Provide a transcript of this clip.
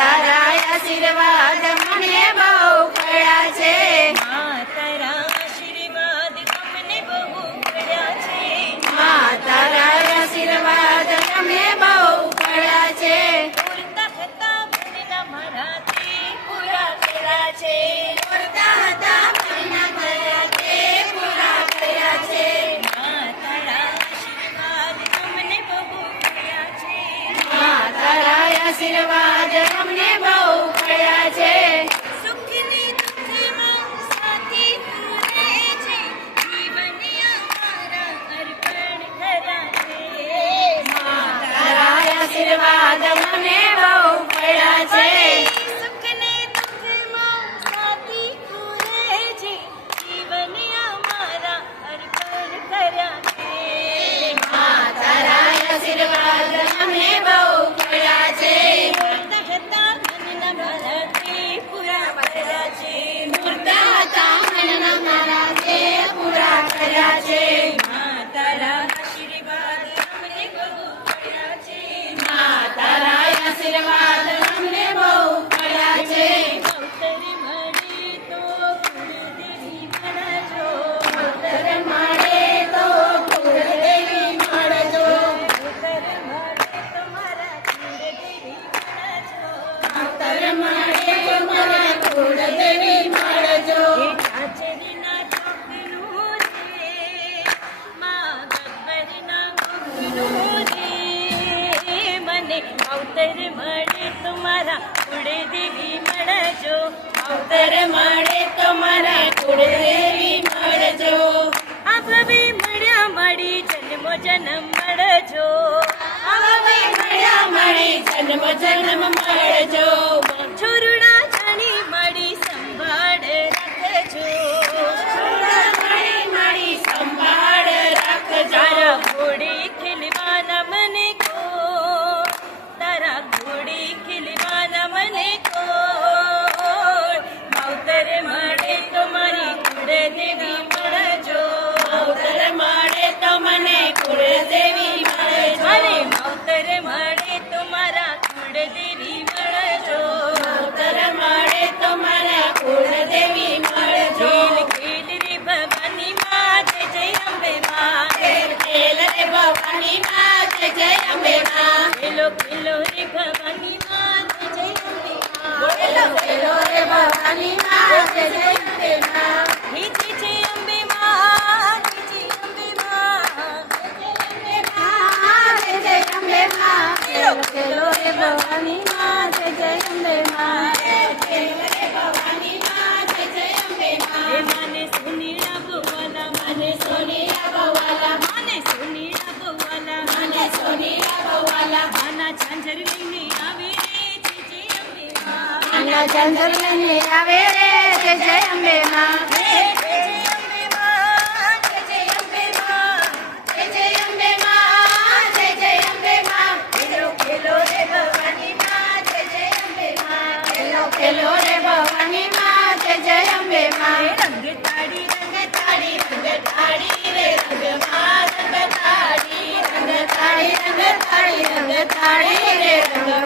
તારા આશીર્વાદ મને બહુ પડ્યા છે. आशीर्वाद हमने बा અવતર તમારા કુળે દેવી મળજો. અવતર મળે તમારા કુળે મળજો. આ ભવે મળ્યા મળી જન્મો જન્મ મળજો. આ ભવાની માત જય અંબે భవానీ మాత జయ అంబే మానే సునీలా భవాలా మానే సునీలా భవాలా మానే సునీలా భవాలా మానే సునీలా భవాలా అన్నా చందరిని ఆవే రే జయ అంబే మా. అన్నా చందరిని ఆవే రే జయ అంబే మా. Hare Krishna.